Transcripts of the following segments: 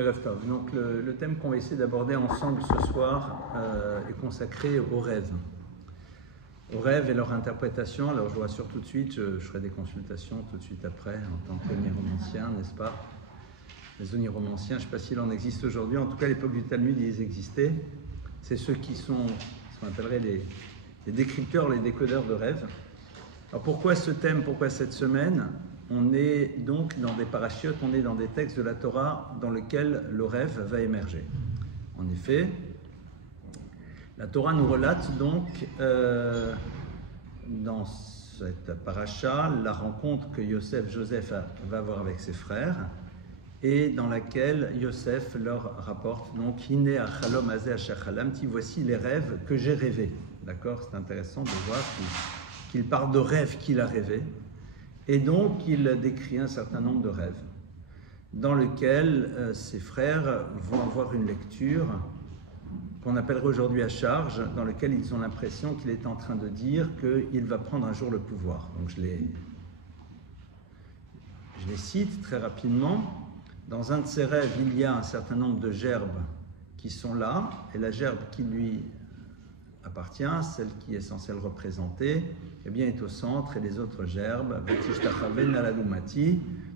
Erev Tov. Donc le thème qu'on va essayer d'aborder ensemble ce soir est consacré aux rêves. Aux rêves et leur interprétation. Alors je vous rassure tout de suite, je ferai des consultations tout de suite après en tant qu'oniromancien, n'est-ce pas? Les oniromanciens, je ne sais pas s'il en existe aujourd'hui, en tout cas à l'époque du Talmud, ils existaient. C'est ceux qui sont ce qu'on appellerait les décrypteurs, les décodeurs de rêves. Alors pourquoi ce thème, pourquoi cette semaine? On est donc dans des parachutes, on est dans des textes de la Torah dans lesquels le rêve va émerger. En effet, la Torah nous relate donc dans cette paracha la rencontre que Joseph va avoir avec ses frères et dans laquelle Yosef leur rapporte donc Hine achalom azeh ashachalamti, voici les rêves que j'ai rêvés. D'accord, c'est intéressant de voir qu'il parle de rêves qu'il a rêvés. Et donc, il décrit un certain nombre de rêves dans lesquels ses frères vont avoir une lecture qu'on appellerait aujourd'hui à charge, dans lequel ils ont l'impression qu'il est en train de dire qu'il va prendre un jour le pouvoir. Donc, je les cite très rapidement. Dans un de ses rêves, il y a un certain nombre de gerbes qui sont là, et la gerbe qui lui appartient, celle qui est censée le représenter, eh bien, est au centre, et les autres gerbes,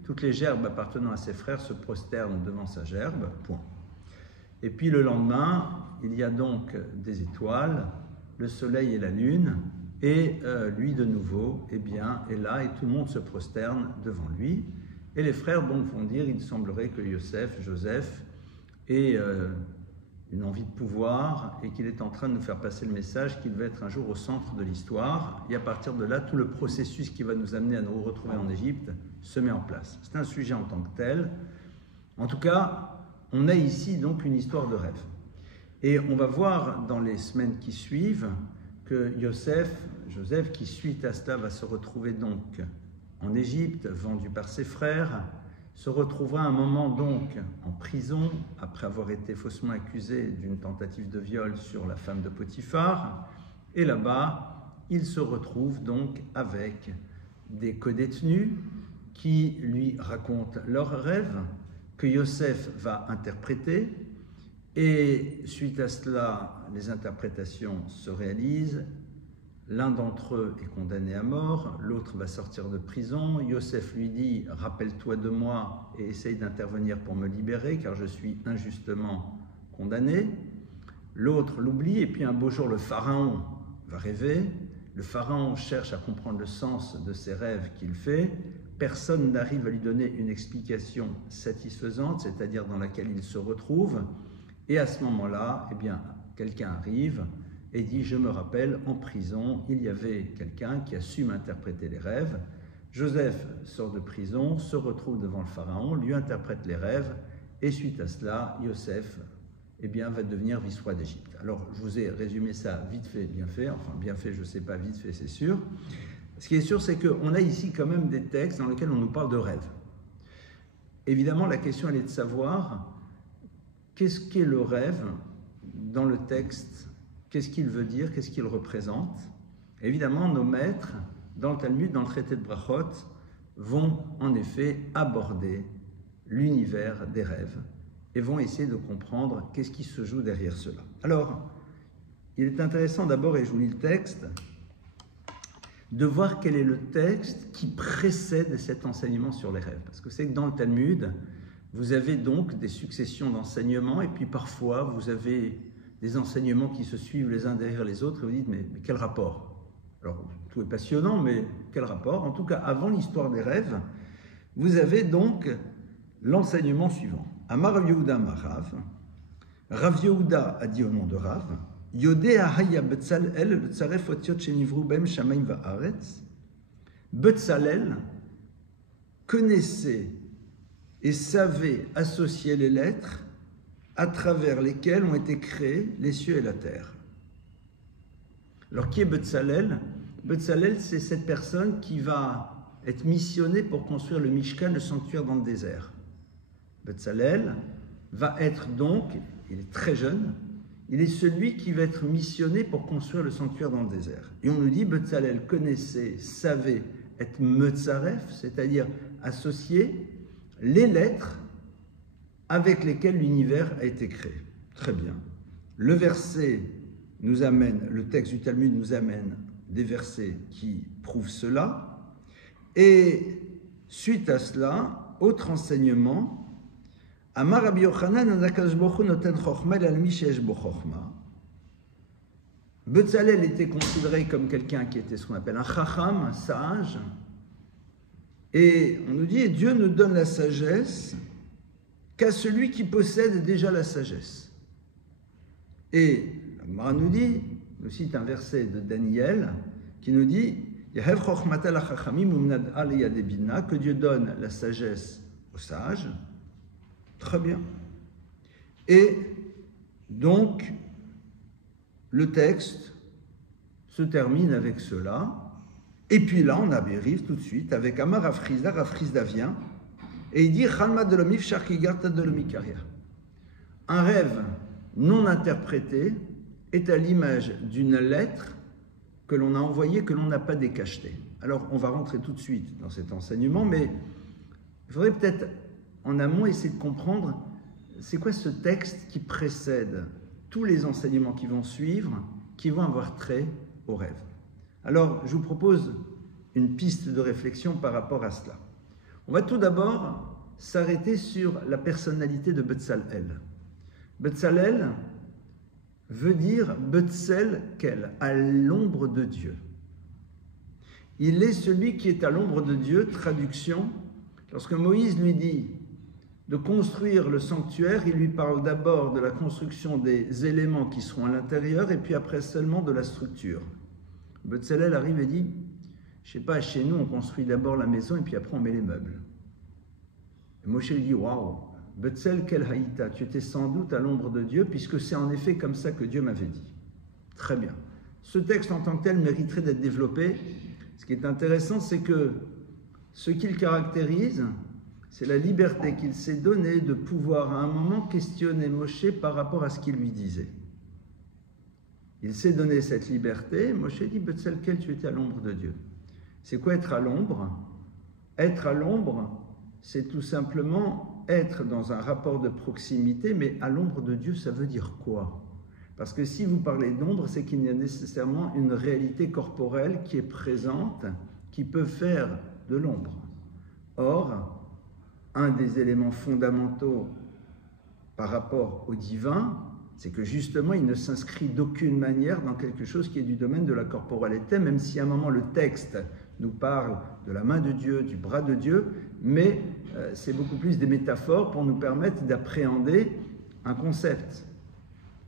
toutes les gerbes appartenant à ses frères se prosternent devant sa gerbe, point. Et puis le lendemain, il y a donc des étoiles, le soleil et la lune, et lui de nouveau, eh bien, est là, et tout le monde se prosterne devant lui. Et les frères donc vont dire, il semblerait que Joseph, ait une envie de pouvoir et qu'il est en train de nous faire passer le message qu'il va être un jour au centre de l'histoire. Et à partir de là, tout le processus qui va nous amener à nous retrouver en Égypte se met en place. C'est un sujet en tant que tel. En tout cas, on a ici donc une histoire de rêve. Et on va voir dans les semaines qui suivent que Joseph, qui suite à cela va se retrouver donc en Égypte, vendu par ses frères, se retrouvera un moment donc en prison, après avoir été faussement accusé d'une tentative de viol sur la femme de Potiphar. Et là-bas, il se retrouve donc avec des codétenus qui lui racontent leurs rêves, que Yosef va interpréter. Et suite à cela, les interprétations se réalisent. L'un d'entre eux est condamné à mort, l'autre va sortir de prison. Yosef lui dit « Rappelle-toi de moi et essaye d'intervenir pour me libérer, car je suis injustement condamné. » L'autre l'oublie, et puis un beau jour, le pharaon va rêver. Le pharaon cherche à comprendre le sens de ses rêves qu'il fait. Personne n'arrive à lui donner une explication satisfaisante, c'est-à-dire dans laquelle il se retrouve. Et à ce moment-là, eh bien, quelqu'un arrive et dit « Je me rappelle, en prison, il y avait quelqu'un qui a su m'interpréter les rêves. » Joseph sort de prison, se retrouve devant le pharaon, lui interprète les rêves, et suite à cela, Yosef eh bien, va devenir vice-roi d'Égypte. Alors, je vous ai résumé ça vite fait, bien fait. Enfin, bien fait, je ne sais pas, vite fait, c'est sûr. Ce qui est sûr, c'est qu'on a ici quand même des textes dans lesquels on nous parle de rêves. Évidemment, la question, elle est de savoir qu'est-ce qu'est le rêve dans le texte. Qu'est-ce qu'il veut dire? Qu'est-ce qu'il représente? Évidemment, nos maîtres, dans le Talmud, dans le traité de Brachot, vont en effet aborder l'univers des rêves et vont essayer de comprendre qu'est-ce qui se joue derrière cela. Alors, il est intéressant d'abord, et je vous lis le texte, de voir quel est le texte qui précède cet enseignement sur les rêves. Parce que c'est que dans le Talmud, vous avez donc des successions d'enseignements, et puis parfois, vous avez des enseignements qui se suivent les uns derrière les autres, et vous dites, mais quel rapport? Alors, tout est passionnant, mais quel rapport? En tout cas, avant l'histoire des rêves, vous avez donc l'enseignement suivant. Amar Rav Yehuda Amarav, Rav Yehuda a dit au nom de Rav, Yodea haya Betzalel betzaref otiot shenivru bem shamayim va'aretz. Betzalel connaissait et savait associer les lettres à travers lesquels ont été créés les cieux et la terre. Alors, qui est Betzalel? Betzalel, c'est cette personne qui va être missionnée pour construire le Mishkan, le sanctuaire dans le désert. Betzalel va être donc, il est très jeune, il est celui qui va être missionné pour construire le sanctuaire dans le désert. Et on nous dit, Betzalel connaissait, savait être Metzaref, c'est-à-dire associer les lettres avec lesquels l'univers a été créé. Très bien. Le verset nous amène, le texte du Talmud nous amène des versets qui prouvent cela. Et suite à cela, autre enseignement, Amar Rabbi Yochanan HaKadosh Baruch Hu noten chokhma al mi sheyesh bo chokhma. Betzalel était considéré comme quelqu'un qui était ce qu'on appelle un chacham, un sage. Et on nous dit, Dieu ne donne la sagesse qu'à celui qui possède déjà la sagesse. Et la Gemara nous dit, nous cite un verset de Daniel qui nous dit que Dieu donne la sagesse aux sages. Très bien. Et donc, le texte se termine avec cela. Et puis là, on arrive tout de suite avec Amar Rafrizda vient et il dit un rêve non interprété est à l'image d'une lettre que l'on a envoyée, que l'on n'a pas décachetée. Alors, on va rentrer tout de suite dans cet enseignement, mais il faudrait peut-être en amont essayer de comprendre c'est quoi ce texte qui précède tous les enseignements qui vont suivre, qui vont avoir trait au rêve. Alors, je vous propose une piste de réflexion par rapport à cela. On va tout d'abord s'arrêter sur la personnalité de Betzalel. Betzalel veut dire Betzel Kel, à l'ombre de Dieu. Il est celui qui est à l'ombre de Dieu, traduction, lorsque Moïse lui dit de construire le sanctuaire, il lui parle d'abord de la construction des éléments qui seront à l'intérieur et puis après seulement de la structure. Betzalel arrive et dit, je ne sais pas, chez nous on construit d'abord la maison et puis après on met les meubles. Et Moshe lui dit, waouh, Betzel Kel Haïta, tu étais sans doute à l'ombre de Dieu puisque c'est en effet comme ça que Dieu m'avait dit. Très bien. Ce texte en tant que tel mériterait d'être développé. Ce qui est intéressant, c'est que ce qu'il caractérise, c'est la liberté qu'il s'est donnée de pouvoir à un moment questionner Moshe par rapport à ce qu'il lui disait. Il s'est donné cette liberté. Moshe dit, Betzel Kel, tu étais à l'ombre de Dieu. C'est quoi être à l'ombre? Être à l'ombre, c'est tout simplement être dans un rapport de proximité, mais à l'ombre de Dieu, ça veut dire quoi? Parce que si vous parlez d'ombre, c'est qu'il y a nécessairement une réalité corporelle qui est présente, qui peut faire de l'ombre. Or, un des éléments fondamentaux par rapport au divin, c'est que justement, il ne s'inscrit d'aucune manière dans quelque chose qui est du domaine de la corporalité, même si à un moment le texte nous parle de la main de Dieu, du bras de Dieu, mais c'est beaucoup plus des métaphores pour nous permettre d'appréhender un concept.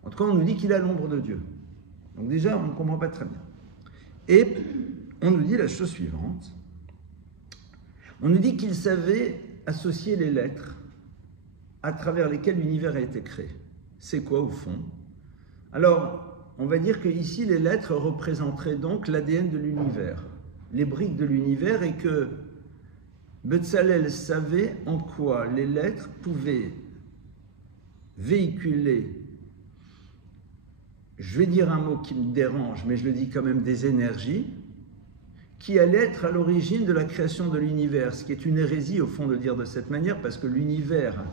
En tout cas, on nous dit qu'il est à l'ombre de Dieu. Donc déjà, on ne comprend pas très bien. Et on nous dit la chose suivante. On nous dit qu'il savait associer les lettres à travers lesquelles l'univers a été créé. C'est quoi au fond? Alors, on va dire que ici les lettres représenteraient donc l'ADN de l'univers, les briques de l'univers, et que Betzalel savait en quoi les lettres pouvaient véhiculer, je vais dire un mot qui me dérange, mais je le dis quand même, des énergies, qui allaient être à l'origine de la création de l'univers, ce qui est une hérésie au fond de le dire de cette manière, parce que l'univers,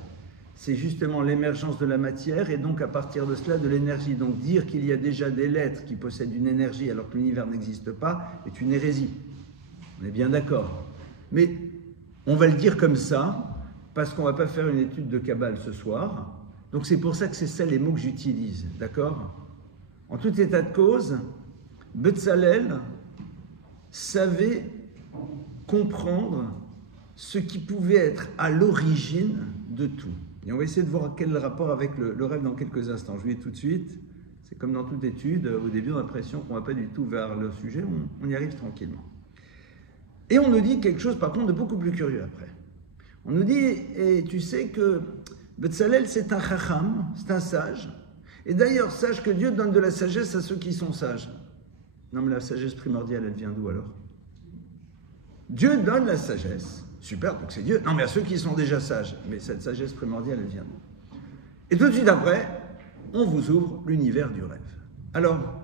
c'est justement l'émergence de la matière, et donc à partir de cela, de l'énergie. Donc dire qu'il y a déjà des lettres qui possèdent une énergie alors que l'univers n'existe pas, est une hérésie. On est bien d'accord. Mais on va le dire comme ça, parce qu'on ne va pas faire une étude de Kabbale ce soir. Donc c'est pour ça que c'est ça les mots que j'utilise, d'accord? En tout état de cause, Betzalel savait comprendre ce qui pouvait être à l'origine de tout. Et on va essayer de voir quel est le rapport avec le rêve dans quelques instants. Je vous dis tout de suite, c'est comme dans toute étude, au début on a l'impression qu'on ne va pas du tout vers le sujet, on y arrive tranquillement. Et on nous dit quelque chose par contre de beaucoup plus curieux après. On nous dit, et tu sais que Betzalel c'est un chacham, c'est un sage, et d'ailleurs sache que Dieu donne de la sagesse à ceux qui sont sages. Non mais la sagesse primordiale, elle vient d'où alors? Dieu donne la sagesse. Super, donc c'est Dieu. Non, mais à ceux qui sont déjà sages. Mais cette sagesse primordiale, elle vient d'où? Et tout de suite après, on vous ouvre l'univers du rêve. Alors,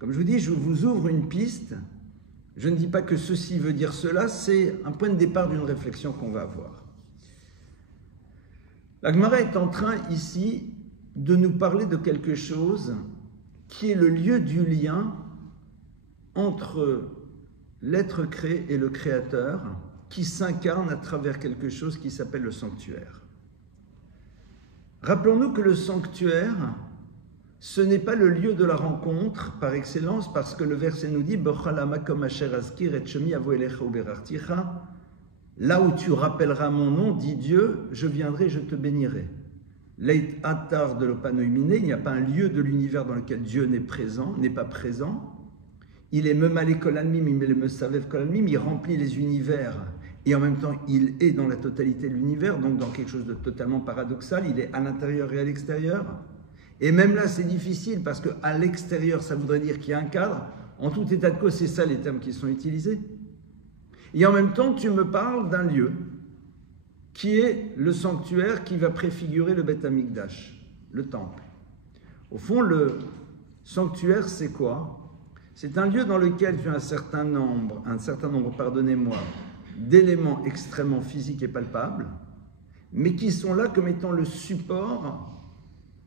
comme je vous dis, je vous ouvre une piste. Je ne dis pas que ceci veut dire cela, c'est un point de départ d'une réflexion qu'on va avoir. La Gemara est en train ici de nous parler de quelque chose qui est le lieu du lien entre l'être créé et le créateur, qui s'incarne à travers quelque chose qui s'appelle le sanctuaire. Rappelons-nous que le sanctuaire, ce n'est pas le lieu de la rencontre par excellence, parce que le verset nous dit là où tu rappelleras mon nom, dit Dieu, je viendrai, je te bénirai. Leit atar de l'opanoïminé, il n'y a pas un lieu de l'univers dans lequel Dieu n'est pas présent. Il est memalé kolalmim, il est mesavev kolalmim, il remplit les univers et en même temps il est dans la totalité de l'univers, donc dans quelque chose de totalement paradoxal, il est à l'intérieur et à l'extérieur. Et même là c'est difficile parce qu'à l'extérieur ça voudrait dire qu'il y a un cadre. En tout état de cause, c'est ça les termes qui sont utilisés. Et en même temps tu me parles d'un lieu qui est le sanctuaire qui va préfigurer le Beth Amikdash, le temple. Au fond, le sanctuaire, c'est quoi? C'est un lieu dans lequel tu as un certain nombre, pardonnez-moi, d'éléments extrêmement physiques et palpables, mais qui sont là comme étant le support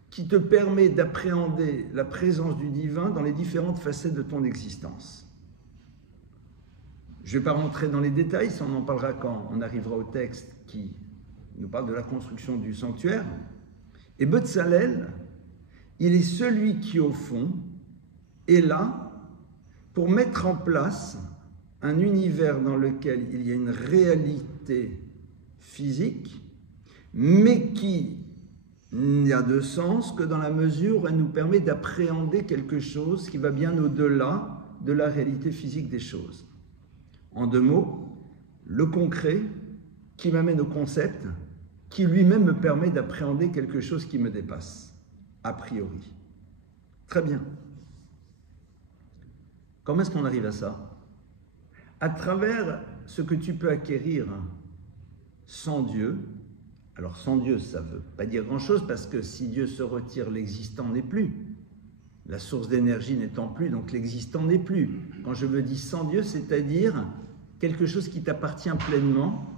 qui te permet d'appréhender la présence du divin dans les différentes facettes de ton existence. Je ne vais pas rentrer dans les détails, ça on en parlera quand on arrivera au texte qui nous parle de la construction du sanctuaire. Et Betzalel, il est celui qui, au fond, est là pour mettre en place un univers dans lequel il y a une réalité physique, mais qui n'a de sens que dans la mesure où elle nous permet d'appréhender quelque chose qui va bien au-delà de la réalité physique des choses. En deux mots, le concret qui m'amène au concept, qui lui-même me permet d'appréhender quelque chose qui me dépasse, a priori. Très bien. Comment est-ce qu'on arrive à ça? À travers ce que tu peux acquérir sans Dieu. Alors sans Dieu, ça ne veut pas dire grand-chose, parce que si Dieu se retire, l'existant n'est plus. La source d'énergie n'étant plus, donc l'existant n'est plus. Quand je veux dire sans Dieu, c'est-à-dire quelque chose qui t'appartient pleinement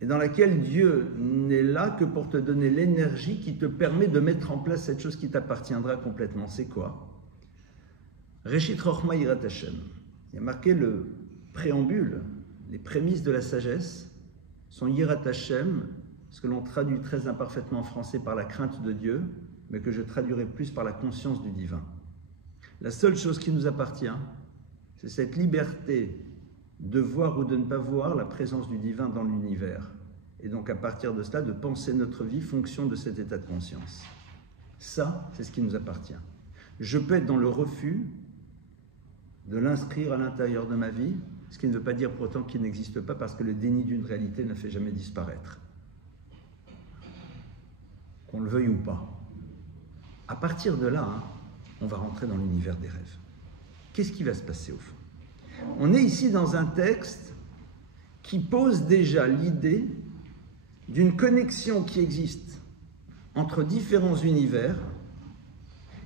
et dans laquelle Dieu n'est là que pour te donner l'énergie qui te permet de mettre en place cette chose qui t'appartiendra complètement. C'est quoi? Reshit Chochma Yirat Hashem. Il y a marqué le préambule, les prémices de la sagesse sont Yirat Hashem, ce que l'on traduit très imparfaitement en français par la crainte de Dieu, mais que je traduirai plus par la conscience du divin. La seule chose qui nous appartient, c'est cette liberté de voir ou de ne pas voir la présence du divin dans l'univers. Et donc à partir de cela, de penser notre vie fonction de cet état de conscience. Ça, c'est ce qui nous appartient. Je peux être dans le refus de l'inscrire à l'intérieur de ma vie, ce qui ne veut pas dire pour autant qu'il n'existe pas, parce que le déni d'une réalité ne fait jamais disparaître. Qu'on le veuille ou pas. À partir de là, on va rentrer dans l'univers des rêves. Qu'est-ce qui va se passer au fond? On est ici dans un texte qui pose déjà l'idée d'une connexion qui existe entre différents univers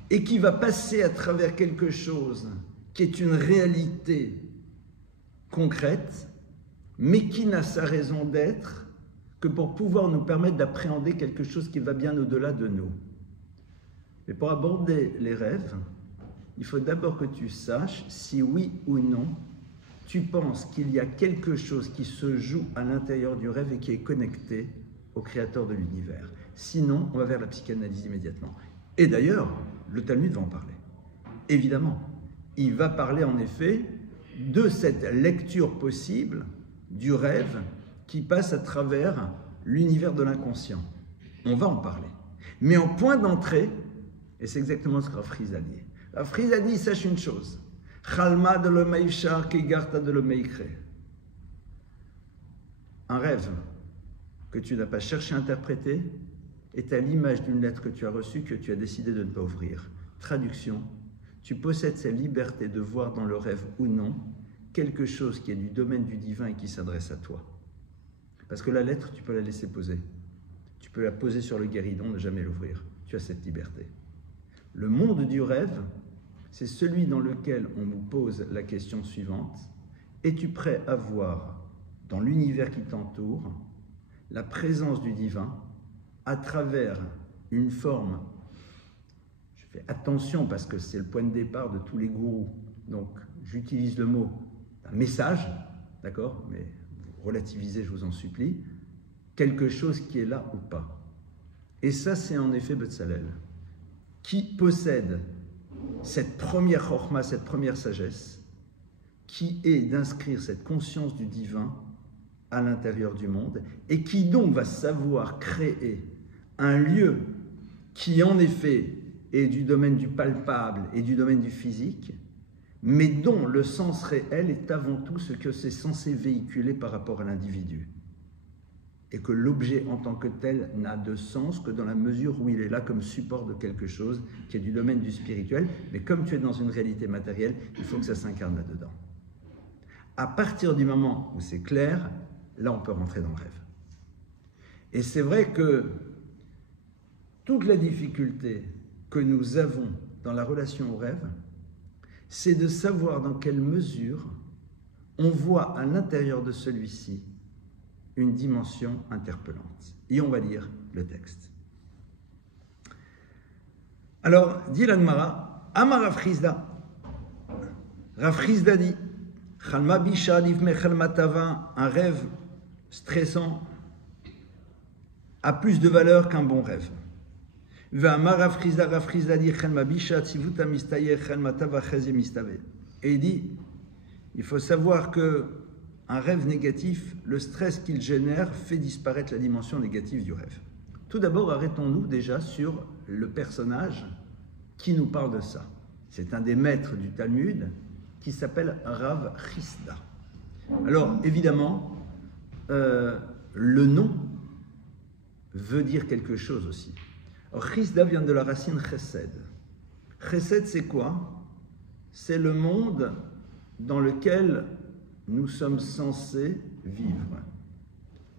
et qui va passer à travers quelque chose qui est une réalité concrète, mais qui n'a sa raison d'être que pour pouvoir nous permettre d'appréhender quelque chose qui va bien au-delà de nous. Mais pour aborder les rêves, il faut d'abord que tu saches si oui ou non tu penses qu'il y a quelque chose qui se joue à l'intérieur du rêve et qui est connecté au créateur de l'univers. Sinon, on va vers la psychanalyse immédiatement. Et d'ailleurs, le Talmud va en parler. Évidemment, il va parler en effet de cette lecture possible du rêve qui passe à travers l'univers de l'inconscient. On va en parler. Mais en point d'entrée, et c'est exactement ce que Rav Frizal dit. Rav Frizal dit, sache une chose. Chalma de lo meishar kegarta de lo meikre. Un rêve que tu n'as pas cherché à interpréter est à l'image d'une lettre que tu as reçue que tu as décidé de ne pas ouvrir. Traduction, tu possèdes cette liberté de voir dans le rêve ou non quelque chose qui est du domaine du divin et qui s'adresse à toi. Parce que la lettre, tu peux la laisser poser. Tu peux la poser sur le guéridon, ne jamais l'ouvrir. Tu as cette liberté. Le monde du rêve, c'est celui dans lequel on nous pose la question suivante. Es-tu prêt à voir dans l'univers qui t'entoure la présence du divin à travers une forme, je fais attention parce que c'est le point de départ de tous les gourous, donc j'utilise le mot un message, d'accord, mais relativisez, je vous en supplie, quelque chose qui est là ou pas. Et ça, c'est en effet Betzalel, qui possède cette première chorma, cette première sagesse, qui est d'inscrire cette conscience du divin à l'intérieur du monde, et qui donc va savoir créer un lieu qui, en effet, est du domaine du palpable et du domaine du physique, mais dont le sens réel est avant tout ce que c'est censé véhiculer par rapport à l'individu. Et que l'objet en tant que tel n'a de sens que dans la mesure où il est là comme support de quelque chose qui est du domaine du spirituel, mais comme tu es dans une réalité matérielle, il faut que ça s'incarne là-dedans. À partir du moment où c'est clair, là on peut rentrer dans le rêve. Et c'est vrai que toute la difficulté que nous avons dans la relation au rêve, c'est de savoir dans quelle mesure on voit à l'intérieur de celui-ci une dimension interpellante. Et on va lire le texte. Alors, dit l'Agmara, Amar Rav Chizda. Rav Chizda dit, Chalma bisha livme chalma tava, un rêve stressant a plus de valeur qu'un bon rêve. Ve'amar Rav Chizda dit, Chalma bisha tzivuta mistaye chalma tava cheze mistave. Et il dit, il faut savoir que un rêve négatif, le stress qu'il génère fait disparaître la dimension négative du rêve. Tout d'abord, arrêtons-nous déjà sur le personnage qui nous parle de ça. C'est un des maîtres du Talmud qui s'appelle Rav Chizda. Alors, évidemment, le nom veut dire quelque chose aussi. Chizda vient de la racine chesed. Chesed, c'est quoi? C'est le monde dans lequel nous sommes censés vivre.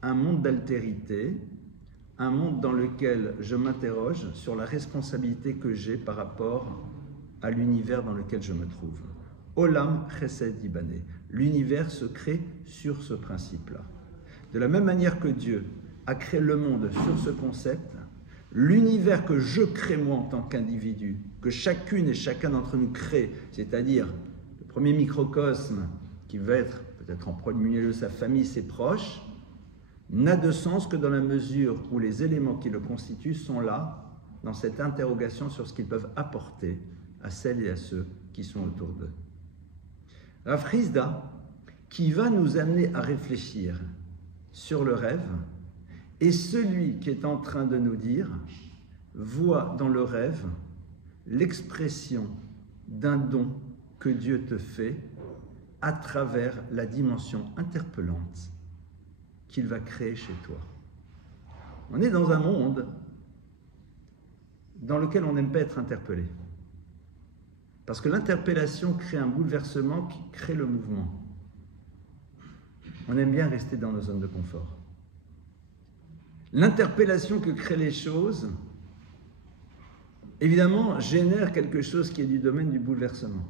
Un monde d'altérité, un monde dans lequel je m'interroge sur la responsabilité que j'ai par rapport à l'univers dans lequel je me trouve. Olam Chesed Ibané. L'univers se crée sur ce principe-là. De la même manière que Dieu a créé le monde sur ce concept, l'univers que je crée moi en tant qu'individu, que chacune et chacun d'entre nous crée, c'est-à-dire le premier microcosme qui va être peut-être en premier lieu sa famille, ses proches, n'a de sens que dans la mesure où les éléments qui le constituent sont là, dans cette interrogation sur ce qu'ils peuvent apporter à celles et à ceux qui sont autour d'eux. Rav Chizda, qui va nous amener à réfléchir sur le rêve, est celui qui est en train de nous dire, vois dans le rêve l'expression d'un don que Dieu te fait à travers la dimension interpellante qu'il va créer chez toi. On est dans un monde dans lequel on n'aime pas être interpellé. Parce que l'interpellation crée un bouleversement qui crée le mouvement. On aime bien rester dans nos zones de confort. L'interpellation que créent les choses, évidemment, génère quelque chose qui est du domaine du bouleversement.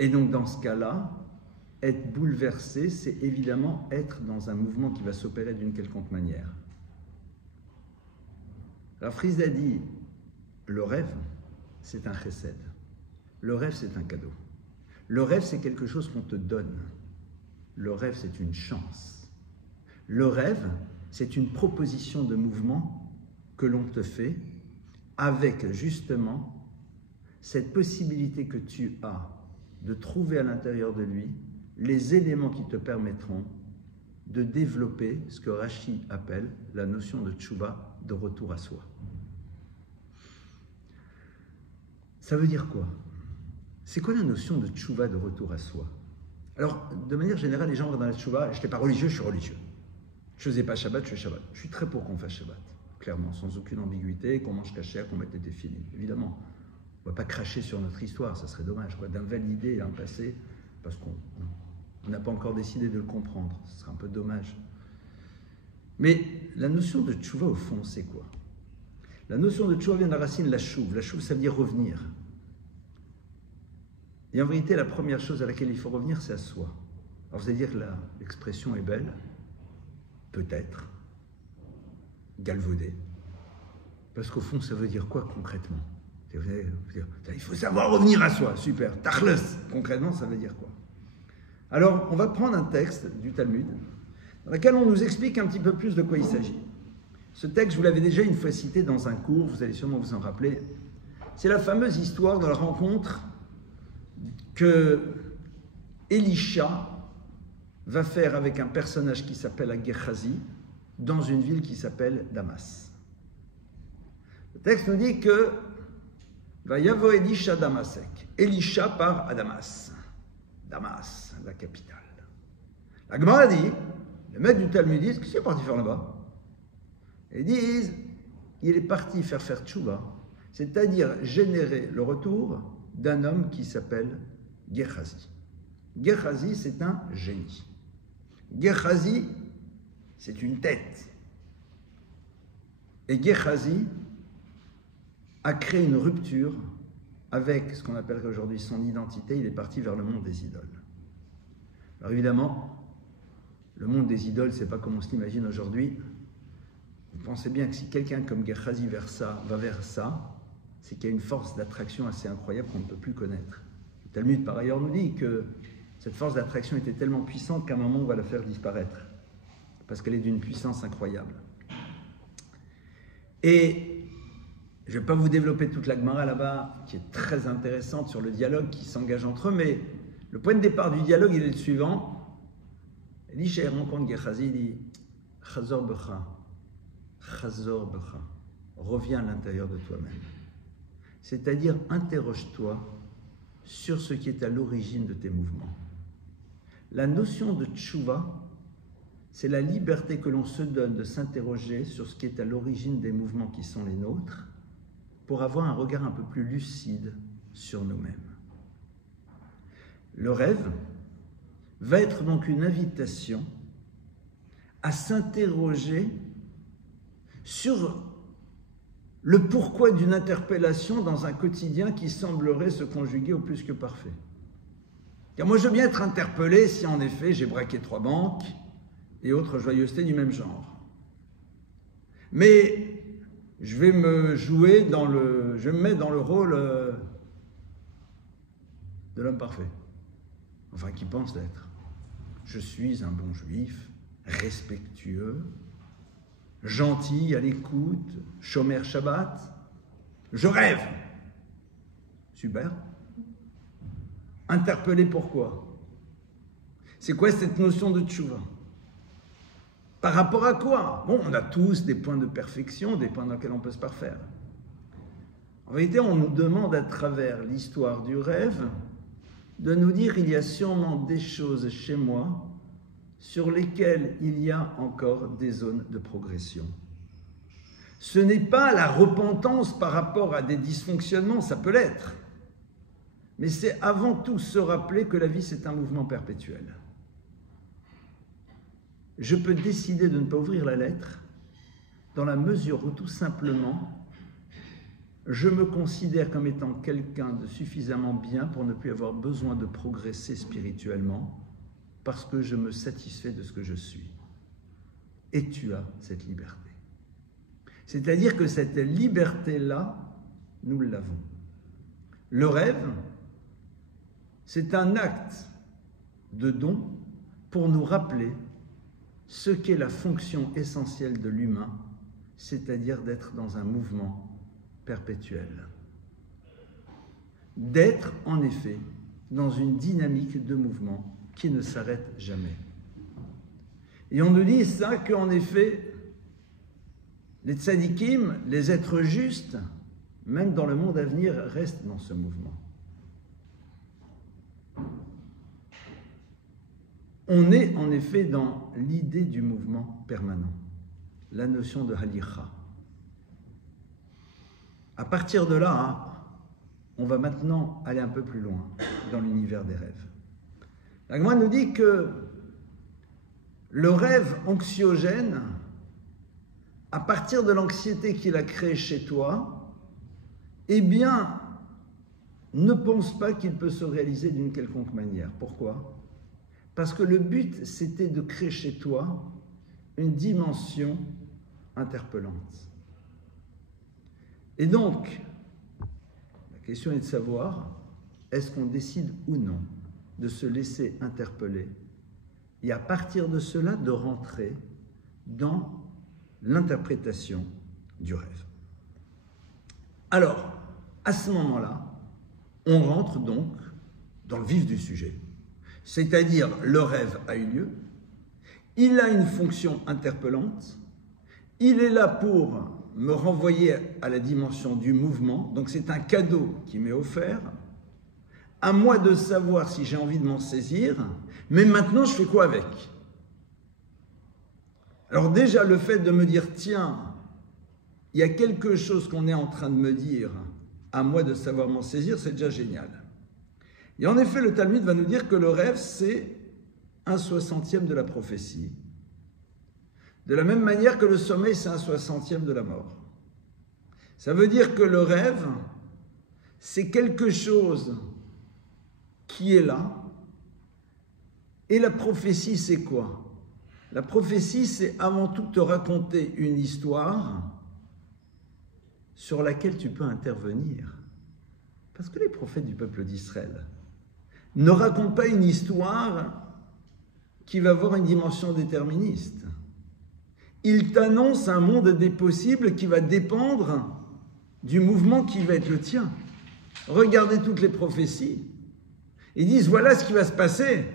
Et donc, dans ce cas-là, être bouleversé, c'est évidemment être dans un mouvement qui va s'opérer d'une quelconque manière. Rav Chizda dit, le rêve, c'est un chesed. Le rêve, c'est un cadeau. Le rêve, c'est quelque chose qu'on te donne. Le rêve, c'est une chance. Le rêve, c'est une proposition de mouvement que l'on te fait avec, justement, cette possibilité que tu as de trouver à l'intérieur de lui les éléments qui te permettront de développer ce que Rashi appelle la notion de tchouva, de retour à soi. Ça veut dire quoi? C'est quoi la notion de tchouva, de retour à soi? Alors, de manière générale, les gens vont dans la tchouva, je n'étais pas religieux, je suis religieux. Je ne faisais pas Shabbat, je fais Shabbat. Je suis très pour qu'on fasse Shabbat, clairement, sans aucune ambiguïté, qu'on mange cachère, qu'on mette des téfilines, évidemment. On ne va pas cracher sur notre histoire, ça serait dommage, d'invalider un passé parce qu'on n'a pas encore décidé de le comprendre. Ce serait un peu dommage. Mais la notion de tchouva, au fond, c'est quoi? La notion de tchouva vient de la racine la chouv. La chouv, ça veut dire revenir. Et en vérité, la première chose à laquelle il faut revenir, c'est à soi. Alors vous allez dire que l'expression est belle, peut-être. galvaudé. Parce qu'au fond, ça veut dire quoi concrètement? Il faut savoir revenir à soi, super. Tachles, concrètement, ça veut dire quoi? Alors, on va prendre un texte du Talmud, dans lequel on nous explique un petit peu plus de quoi il s'agit. Ce texte, je vous l'avais déjà une fois cité dans un cours, vous allez sûrement vous en rappeler. C'est la fameuse histoire de la rencontre que Elisha va faire avec un personnage qui s'appelle Gehazi dans une ville qui s'appelle Damas. Le texte nous dit que Vayavo Elisha Damasek. Elisha part à Damas. Damas, la capitale. La Gemara dit, le maître du Talmud dit, qu'est-ce qu'il est parti faire là-bas? Ils disent, il est parti faire tchouva, c'est-à-dire générer le retour d'un homme qui s'appelle Gehazi. Gehazi, c'est un génie. Gehazi, c'est une tête. Et Gehazi a créé une rupture avec ce qu'on appelle aujourd'hui son identité. Il est parti vers le monde des idoles. Alors évidemment, le monde des idoles, c'est pas comme on se l'imagine aujourd'hui. Vous pensez bien que si quelqu'un comme Gehazi va vers ça, c'est qu'il y a une force d'attraction assez incroyable qu'on ne peut plus connaître. Le Talmud, par ailleurs, nous dit que cette force d'attraction était tellement puissante qu'à un moment, on va la faire disparaître. Parce qu'elle est d'une puissance incroyable. Et je ne vais pas vous développer toute la Gemara là-bas, qui est très intéressante sur le dialogue qui s'engage entre eux, mais le point de départ du dialogue, il est le suivant. Elisha rencontre Gehazi, il dit « Chazor becha, reviens à l'intérieur de toi-même. » C'est-à-dire, interroge-toi sur ce qui est à l'origine de tes mouvements. La notion de tchouva, c'est la liberté que l'on se donne de s'interroger sur ce qui est à l'origine des mouvements qui sont les nôtres, pour avoir un regard un peu plus lucide sur nous-mêmes. Le rêve va être donc une invitation à s'interroger sur le pourquoi d'une interpellation dans un quotidien qui semblerait se conjuguer au plus que parfait. Car moi, je veux bien être interpellé si en effet j'ai braqué 3 banques et autres joyeusetés du même genre. Mais je vais me mettre dans le rôle de l'homme parfait, enfin qui pense l'être. Je suis un bon juif, respectueux, gentil, à l'écoute, shomer Shabbat. Je rêve. Super. Interpellé pourquoi? C'est quoi cette notion de tchouva? Par rapport à quoi? Bon, on a tous des points de perfection, des points dans lesquels on peut se parfaire. En vérité, on nous demande à travers l'histoire du rêve de nous dire il y a sûrement des choses chez moi sur lesquelles il y a encore des zones de progression. Ce n'est pas la repentance par rapport à des dysfonctionnements, ça peut l'être, mais c'est avant tout se rappeler que la vie c'est un mouvement perpétuel. Je peux décider de ne pas ouvrir la lettre dans la mesure où tout simplement je me considère comme étant quelqu'un de suffisamment bien pour ne plus avoir besoin de progresser spirituellement parce que je me satisfais de ce que je suis. Et tu as cette liberté. C'est-à-dire que cette liberté-là, nous l'avons. Le rêve, c'est un acte de don pour nous rappeler ce qu'est la fonction essentielle de l'humain, c'est-à-dire d'être dans un mouvement perpétuel. D'être, en effet, dans une dynamique de mouvement qui ne s'arrête jamais. Et on nous dit ça qu'en effet, les tzadikim, les êtres justes, même dans le monde à venir, restent dans ce mouvement. On est en effet dans l'idée du mouvement permanent, la notion de halicha. À partir de là, on va maintenant aller un peu plus loin dans l'univers des rêves. La Gemara nous dit que le rêve anxiogène, à partir de l'anxiété qu'il a créée chez toi, eh bien, ne pense pas qu'il peut se réaliser d'une quelconque manière. Pourquoi ? Parce que le but, c'était de créer chez toi une dimension, interpellante. Et donc, la question est de savoir, est-ce qu'on décide ou non de se laisser interpeller et à partir de cela de rentrer dans l'interprétation du rêve. Alors, à ce moment-là, on rentre donc dans le vif du sujet, c'est-à-dire le rêve a eu lieu, il a une fonction interpellante, il est là pour me renvoyer à la dimension du mouvement, donc c'est un cadeau qui m'est offert, à moi de savoir si j'ai envie de m'en saisir, mais maintenant je fais quoi avec? Alors déjà le fait de me dire, tiens, il y a quelque chose qu'on est en train de me dire, à moi de savoir m'en saisir, c'est déjà génial. Et en effet, le Talmud va nous dire que le rêve, c'est 1/60e de la prophétie. De la même manière que le sommeil, c'est 1/60e de la mort. Ça veut dire que le rêve, c'est quelque chose qui est là. Et la prophétie, c'est quoi? La prophétie, c'est avant tout te raconter une histoire sur laquelle tu peux intervenir. Parce que les prophètes du peuple d'Israël ne racontent pas une histoire qui va avoir une dimension déterministe. Ils t'annoncent un monde des possibles qui va dépendre du mouvement qui va être le tien. Regardez toutes les prophéties. Ils disent, voilà ce qui va se passer,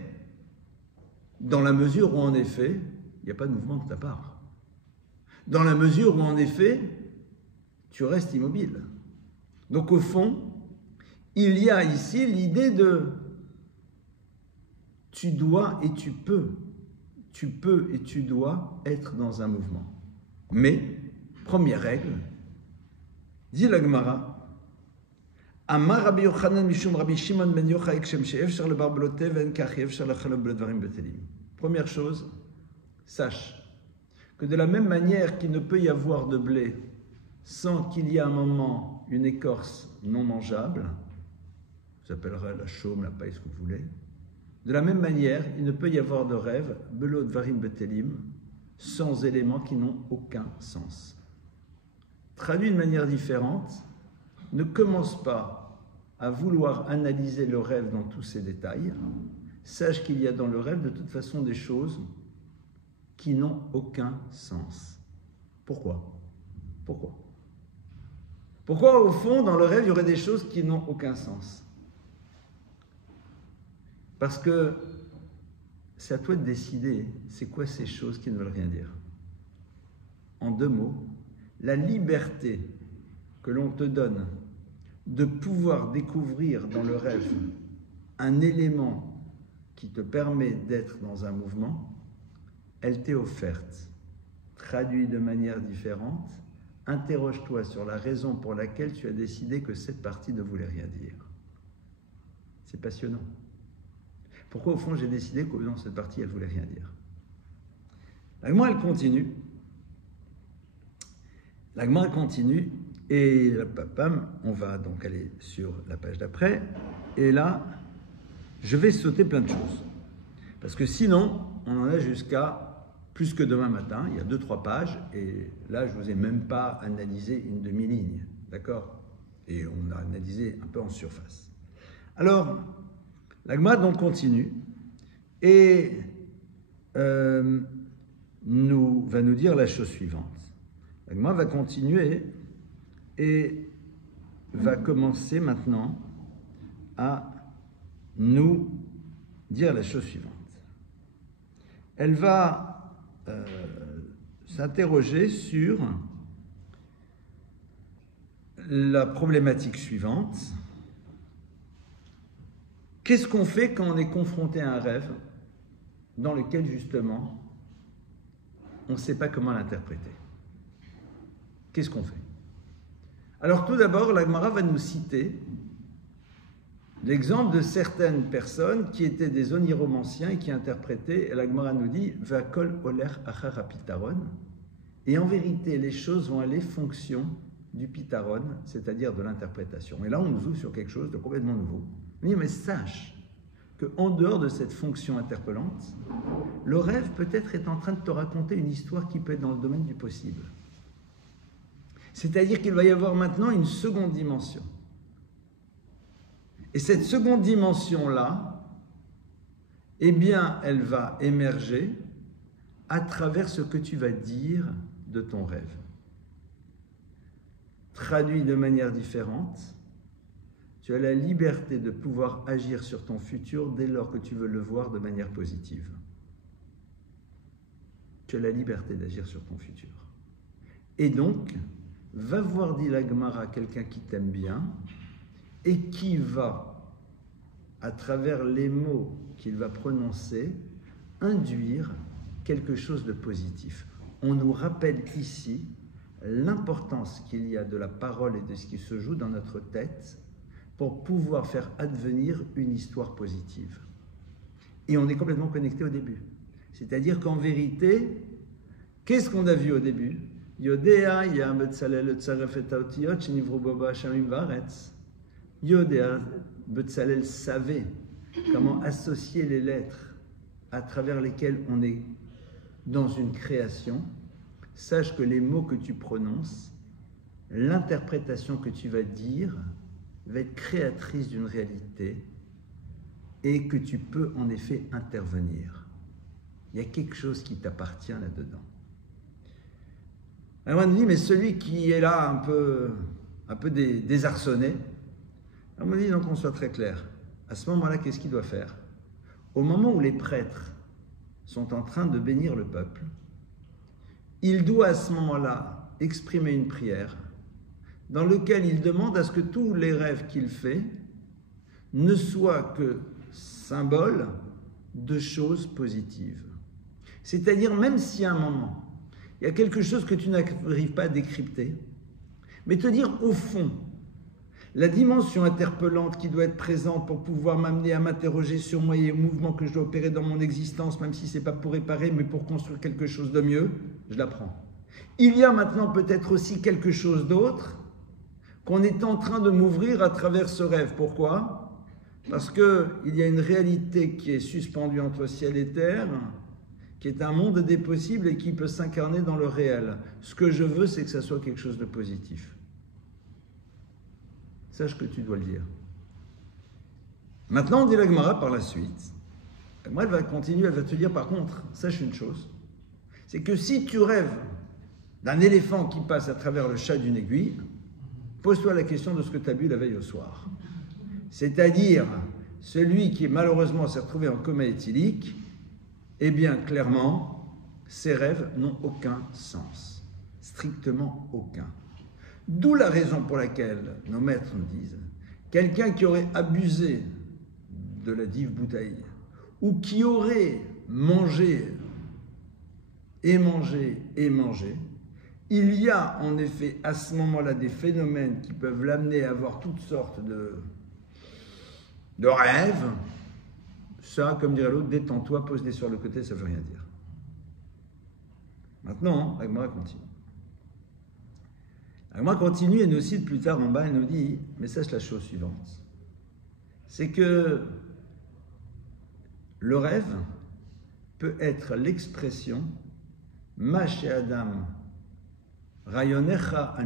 dans la mesure où, en effet, il n'y a pas de mouvement de ta part. Dans la mesure où, en effet, tu restes immobile. Donc, au fond, il y a ici l'idée de tu dois et tu peux et tu dois être dans un mouvement. Mais, première règle, dit la Gemara, Amar Rabbi Yochanan Mishum Rabbi Shimon ben Yochai Kshem she'efshar lebarbelote ve'en kach efshar lachalom beledvarim betelim. Première chose, sache que de la même manière qu'il ne peut y avoir de blé sans qu'il y ait à un moment une écorce non mangeable, vous appellerez la chaume, la paille, ce que vous voulez, de la même manière, il ne peut y avoir de rêve, belodvarim betelim, sans éléments qui n'ont aucun sens. Traduit de manière différente, ne commence pas à vouloir analyser le rêve dans tous ses détails. Sache qu'il y a dans le rêve de toute façon des choses qui n'ont aucun sens. Pourquoi? Pourquoi au fond dans le rêve il y aurait des choses qui n'ont aucun sens? Parce que c'est à toi de décider c'est quoi ces choses qui ne veulent rien dire. En deux mots, la liberté que l'on te donne de pouvoir découvrir dans le rêve un élément qui te permet d'être dans un mouvement, elle t'est offerte. Traduit de manière différente, interroge-toi sur la raison pour laquelle tu as décidé que cette partie ne voulait rien dire. C'est passionnant. Pourquoi au fond j'ai décidé que dans cette partie elle ne voulait rien dire? La Gemara elle continue. Et on va donc aller sur la page d'après. Et là, je vais sauter plein de choses. Parce que sinon, on en a jusqu'à plus que demain matin. Il y a 2-3 pages. Et là, je ne vous ai même pas analysé une demi-ligne. D'accord? Et on a analysé un peu en surface. Alors, la Gemara donc continue. Et va nous dire la chose suivante. La Gemara va continuer et va commencer maintenant à nous dire la chose suivante. Elle va s'interroger sur la problématique suivante. Qu'est-ce qu'on fait quand on est confronté à un rêve dans lequel justement on ne sait pas comment l'interpréter? Qu'est-ce qu'on fait? Alors tout d'abord, la Gemara va nous citer l'exemple de certaines personnes qui étaient des oniromanciens et qui interprétaient, et la Gemara nous dit « Vakol oler achar apitaron » et en vérité, les choses vont aller fonction du pitaron, c'est-à-dire de l'interprétation. Et là, on nous ouvre sur quelque chose de complètement nouveau. On dit « Mais sache qu'en dehors de cette fonction interpellante, le rêve peut-être est en train de te raconter une histoire qui peut être dans le domaine du possible. C'est-à-dire qu'il va y avoir maintenant une seconde dimension. Et cette seconde dimension-là, eh bien, elle va émerger à travers ce que tu vas dire de ton rêve. Traduit de manière différente, tu as la liberté de pouvoir agir sur ton futur dès lors que tu veux le voir de manière positive. Tu as la liberté d'agir sur ton futur. Et donc, va voir, dit la Gemara, quelqu'un qui t'aime bien et qui va, à travers les mots qu'il va prononcer, induire quelque chose de positif. On nous rappelle ici l'importance qu'il y a de la parole et de ce qui se joue dans notre tête pour pouvoir faire advenir une histoire positive. Et on est complètement connecté au début. C'est-à-dire qu'en vérité, qu'est-ce qu'on a vu au début? Yodea, ya Betzalel tzaref et haotiyot shenivru bo ha'shamim va'aretz. Yodea, Betzalel savait comment associer les lettres à travers lesquelles on est dans une création. Sache que les mots que tu prononces, l'interprétation que tu vas dire, va être créatrice d'une réalité et que tu peux en effet intervenir. Il y a quelque chose qui t'appartient là-dedans. Alors on dit, mais celui qui est là un peu désarçonné, alors on dit, donc on soit très clair, à ce moment-là, qu'est-ce qu'il doit faire? Au moment où les prêtres sont en train de bénir le peuple, il doit à ce moment-là exprimer une prière dans laquelle il demande à ce que tous les rêves qu'il fait ne soient que symboles de choses positives. C'est-à-dire, même si à un moment, il y a quelque chose que tu n'arrives pas à décrypter, mais te dire au fond, la dimension interpellante qui doit être présente pour pouvoir m'amener à m'interroger sur moi et au mouvement que je dois opérer dans mon existence, même si ce n'est pas pour réparer, mais pour construire quelque chose de mieux, je la prends. Il y a maintenant peut-être aussi quelque chose d'autre qu'on est en train de m'ouvrir à travers ce rêve. Pourquoi? Parce qu'il y a une réalité qui est suspendue entre ciel et terre, qui est un monde des possibles et qui peut s'incarner dans le réel. Ce que je veux, c'est que ça soit quelque chose de positif. Sache que tu dois le dire. Maintenant, on dit la Gemara par la suite. Moi, elle va continuer, elle va te dire par contre, sache une chose, c'est que si tu rêves d'un éléphant qui passe à travers le chat d'une aiguille, pose-toi la question de ce que tu as bu la veille au soir. C'est-à-dire, celui qui malheureusement s'est retrouvé en coma éthylique, eh bien, clairement, ces rêves n'ont aucun sens. Strictement aucun. D'où la raison pour laquelle nos maîtres nous disent quelqu'un qui aurait abusé de la dive bouteille ou qui aurait mangé, il y a en effet à ce moment-là des phénomènes qui peuvent l'amener à avoir toutes sortes de rêves. Ça, comme dirait l'autre, détends-toi, pose-les sur le côté, ça ne veut rien dire. Maintenant, Agmara continue. Agmara continue et nous cite plus tard en bas, elle nous dit, mais sache la chose suivante, c'est que le rêve peut être l'expression Ma chez Adam, Rayonecha,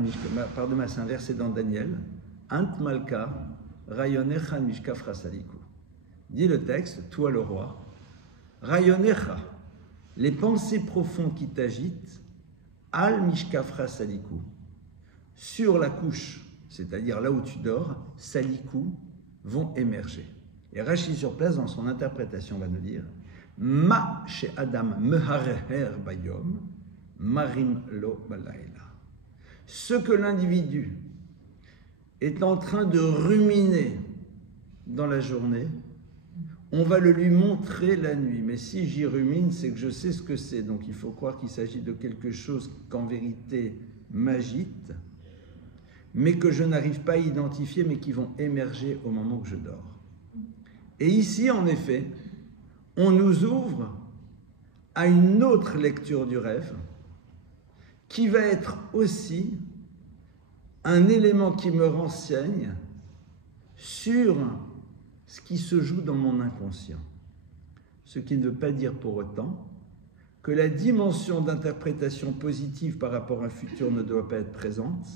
pardon, c'est un verset dans Daniel, Ant Malka, Rayonecha Mishkaf Rasaliku. Dit le texte, toi le roi, Rayonecha, les pensées profondes qui t'agitent, Al Mishkaf Rasaliku, sur la couche, c'est-à-dire là où tu dors, Saliku, vont émerger. Et Rashi sur place, dans son interprétation, va nous dire Ma chez Adam mehareher bayom, marim lo balayla. Ce que l'individu est en train de ruminer dans la journée, on va le lui montrer la nuit. Mais si j'y rumine, c'est que je sais ce que c'est. Donc il faut croire qu'il s'agit de quelque chose qu'en vérité m'agite, mais que je n'arrive pas à identifier, mais qui vont émerger au moment où je dors. Et ici, en effet, on nous ouvre à une autre lecture du rêve, qui va être aussi un élément qui me renseigne sur ce qui se joue dans mon inconscient. Ce qui ne veut pas dire pour autant que la dimension d'interprétation positive par rapport à un futur ne doit pas être présente,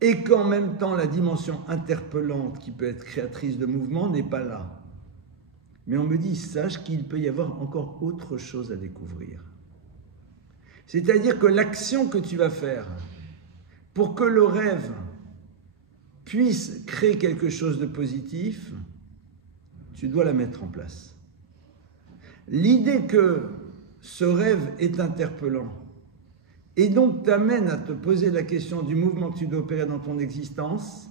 et qu'en même temps la dimension interpellante qui peut être créatrice de mouvement n'est pas là. Mais on me dit, sache qu'il peut y avoir encore autre chose à découvrir. C'est-à-dire que l'action que tu vas faire pour que le rêve puisse créer quelque chose de positif, tu dois la mettre en place. L'idée que ce rêve est interpellant et donc t'amène à te poser la question du mouvement que tu dois opérer dans ton existence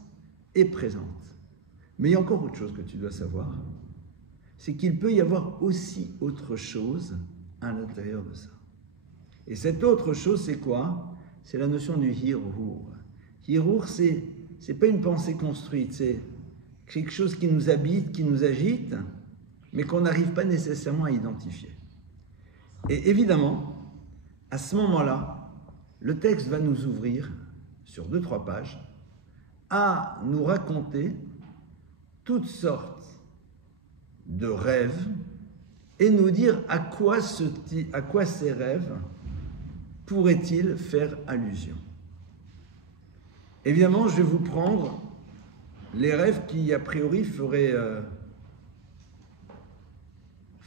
est présente. Mais il y a encore autre chose que tu dois savoir, c'est qu'il peut y avoir aussi autre chose à l'intérieur de ça. Et cette autre chose, c'est quoi? C'est la notion du hirhur. Hirhur, c'est pas une pensée construite, c'est quelque chose qui nous habite, qui nous agite, mais qu'on n'arrive pas nécessairement à identifier. Et évidemment, à ce moment-là, le texte va nous ouvrir, sur 2-3 pages, à nous raconter toutes sortes de rêves et nous dire à quoi ces rêves pourraient-ils faire allusion. Évidemment, je vais vous prendre les rêves qui, a priori, feraient...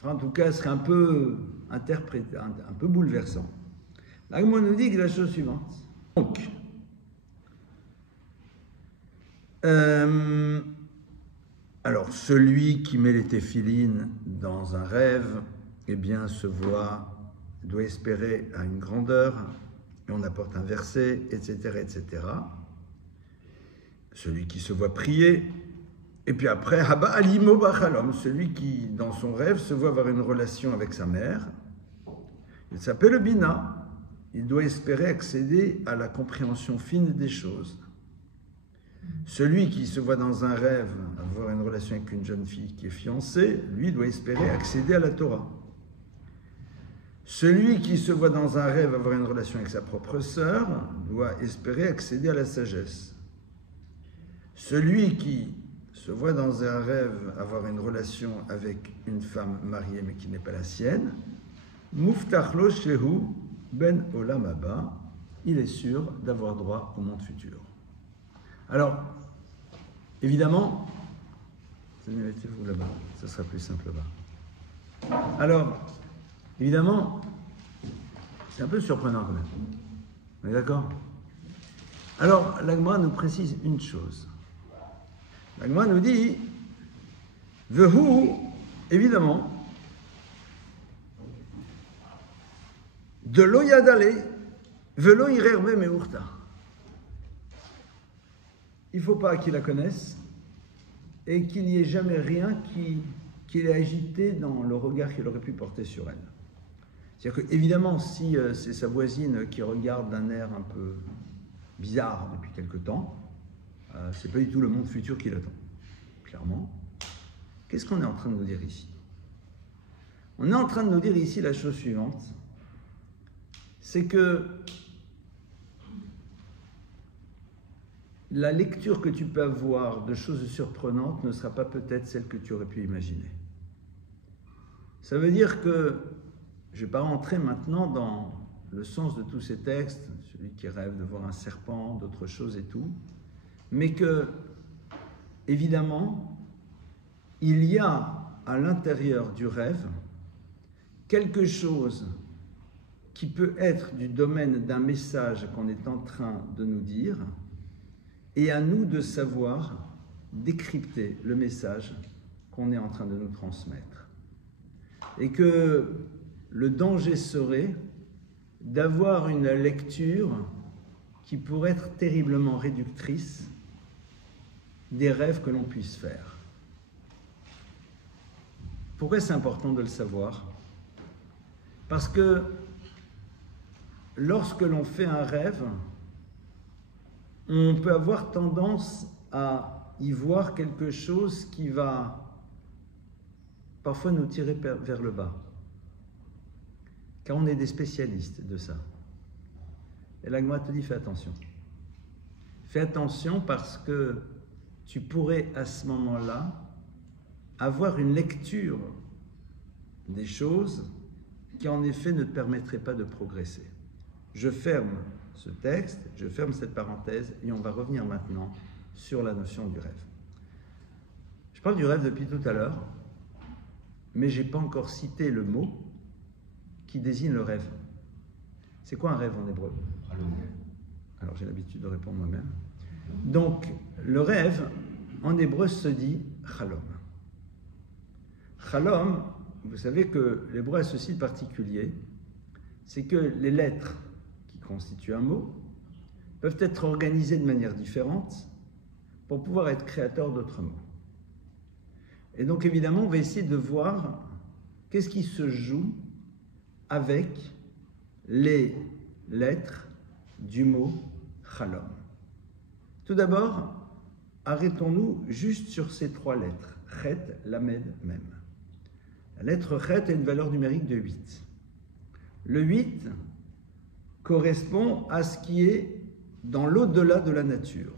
en tout cas, seraient un peu interprétés, un peu bouleversants. Là, moi, nous dit que la chose suivante. Donc, alors, celui qui met les téphilines dans un rêve, eh bien, doit espérer à une grandeur, et on apporte un verset, etc., etc. Celui qui se voit prier, et puis après, Haba alimo bachalom, celui qui, dans son rêve, se voit avoir une relation avec sa mère, il s'appelle le Bina, il doit espérer accéder à la compréhension fine des choses. Celui qui se voit dans un rêve avoir une relation avec une jeune fille qui est fiancée, lui doit espérer accéder à la Torah. Celui qui se voit dans un rêve avoir une relation avec sa propre sœur doit espérer accéder à la sagesse. Celui qui se voit dans un rêve avoir une relation avec une femme mariée mais qui n'est pas la sienne, Muftach lo shehu ben olam haba, il est sûr d'avoir droit au monde futur. Alors, évidemment, mettez-vous là-bas, ce sera plus simple là-bas. Alors, évidemment, c'est un peu surprenant quand même. On est d'accord? Alors, la Gemara nous précise une chose. La Gemara nous dit, Vehu, évidemment, de lo yadale, velo irerbe meurta. Il ne faut pas qu'il la connaisse et qu'il n'y ait jamais rien qui l'ait agité dans le regard qu'il aurait pu porter sur elle. C'est-à-dire qu'évidemment, si c'est sa voisine qui regarde d'un air un peu bizarre depuis quelque temps, c'est pas du tout le monde futur qui l'attend, clairement. Qu'est-ce qu'on est en train de nous dire ici? On est en train de nous dire ici la chose suivante, c'est que la lecture que tu peux avoir de choses surprenantes ne sera pas peut-être celle que tu aurais pu imaginer. Ça veut dire que, je ne vais pas rentrer maintenant dans le sens de tous ces textes, celui qui rêve de voir un serpent, d'autres choses et tout, mais que, évidemment, il y a à l'intérieur du rêve quelque chose qui peut être du domaine d'un message qu'on est en train de nous dire, et à nous de savoir décrypter le message qu'on est en train de nous transmettre. Et que le danger serait d'avoir une lecture qui pourrait être terriblement réductrice des rêves que l'on puisse faire. Pourquoi c'est important de le savoir? Parce que lorsque l'on fait un rêve, on peut avoir tendance à y voir quelque chose qui va parfois nous tirer vers le bas. Car on est des spécialistes de ça. Et la Gemara te dit, fais attention. Fais attention parce que tu pourrais à ce moment-là avoir une lecture des choses qui en effet ne te permettrait pas de progresser. Je ferme ce texte, je ferme cette parenthèse et on va revenir maintenant sur la notion du rêve. Je parle du rêve depuis tout à l'heure, mais je n'ai pas encore cité le mot qui désigne le rêve. C'est quoi un rêve en hébreu? Alors j'ai l'habitude de répondre moi-même. Donc le rêve en hébreu se dit chalom. Chalom, vous savez que l'hébreu a ceci de particulier, c'est que les lettres qui constituent un mot peuvent être organisées de manière différente pour pouvoir être créateurs d'autres mots. Et donc évidemment, on va essayer de voir qu'est-ce qui se joue avec les lettres du mot chalom. Tout d'abord, arrêtons-nous juste sur ces trois lettres, chet, lamed, mem. La lettre chet a une valeur numérique de 8. Le 8 correspond à ce qui est dans l'au-delà de la nature.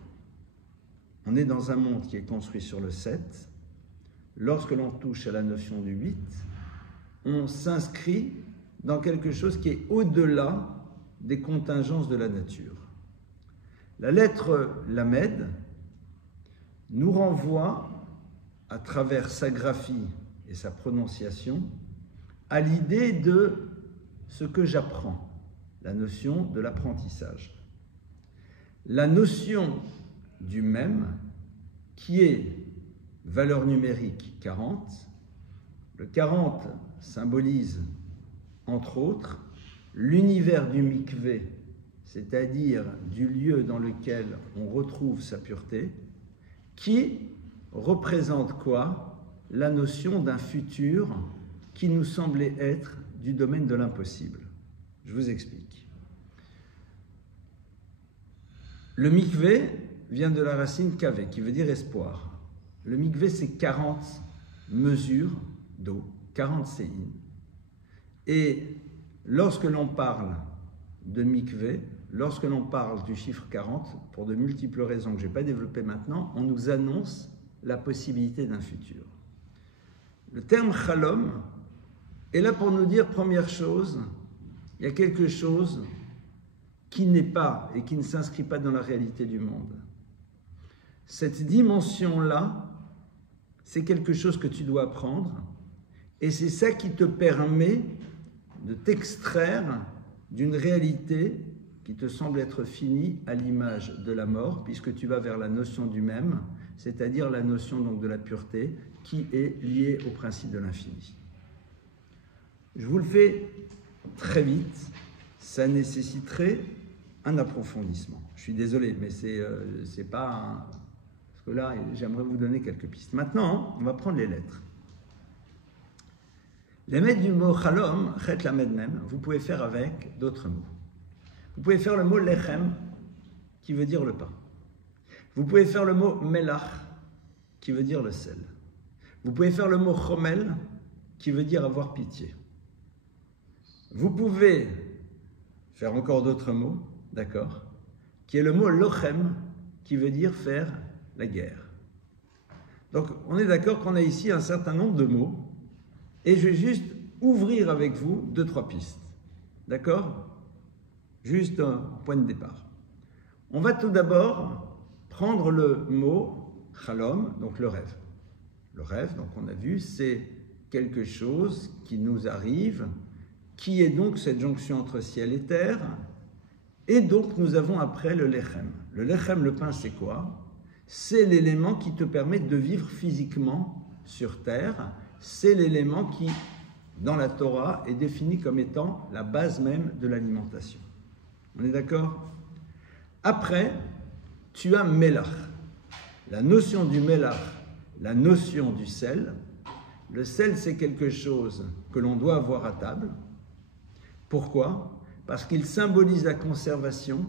On est dans un monde qui est construit sur le 7. Lorsque l'on touche à la notion du 8, on s'inscrit dans quelque chose qui est au-delà des contingences de la nature. La lettre lamed nous renvoie, à travers sa graphie et sa prononciation, à l'idée de ce que j'apprends, la notion de l'apprentissage. La notion du même, qui est valeur numérique 40, le 40 symbolise, entre autres, l'univers du mikvé, c'est-à-dire du lieu dans lequel on retrouve sa pureté, qui représente quoi? La notion d'un futur qui nous semblait être du domaine de l'impossible. Je vous explique. Le mikvé vient de la racine kavé, qui veut dire espoir. Le mikvé, c'est 40 mesures d'eau, 40 séines. Et lorsque l'on parle de mikvé, lorsque l'on parle du chiffre 40, pour de multiples raisons que je ne vais pas développer maintenant, on nous annonce la possibilité d'un futur. Le terme chalom est là pour nous dire, première chose, il y a quelque chose qui n'est pas et qui ne s'inscrit pas dans la réalité du monde. Cette dimension-là, c'est quelque chose que tu dois apprendre et c'est ça qui te permet de t'extraire d'une réalité qui te semble être finie à l'image de la mort, puisque tu vas vers la notion du même, c'est-à-dire la notion donc de la pureté, qui est liée au principe de l'infini. Je vous le fais très vite, ça nécessiterait un approfondissement. Je suis désolé, mais c'est pas... Parce que là, j'aimerais vous donner quelques pistes. Maintenant, on va prendre les lettres. Les lettres du mot chalom, chet lamed mem, vous pouvez faire avec d'autres mots. Vous pouvez faire le mot lechem, qui veut dire le pain. Vous pouvez faire le mot melach, qui veut dire le sel. Vous pouvez faire le mot chomel, qui veut dire avoir pitié. Vous pouvez faire encore d'autres mots, d'accord, qui est le mot lochem, qui veut dire faire la guerre. Donc, on est d'accord qu'on a ici un certain nombre de mots, et je vais juste ouvrir avec vous 2-3 pistes. D'accord? Juste un point de départ. On va tout d'abord prendre le mot chalom, donc le rêve. Le rêve, donc on a vu, c'est quelque chose qui nous arrive, qui est donc cette jonction entre ciel et terre, et donc nous avons après le lechem. Le lechem, le pain, c'est quoi? C'est l'élément qui te permet de vivre physiquement sur terre, c'est l'élément qui, dans la Torah, est défini comme étant la base même de l'alimentation. On est d'accord? Après, tu as melach. La notion du melach, la notion du sel. Le sel, c'est quelque chose que l'on doit avoir à table. Pourquoi? Parce qu'il symbolise la conservation.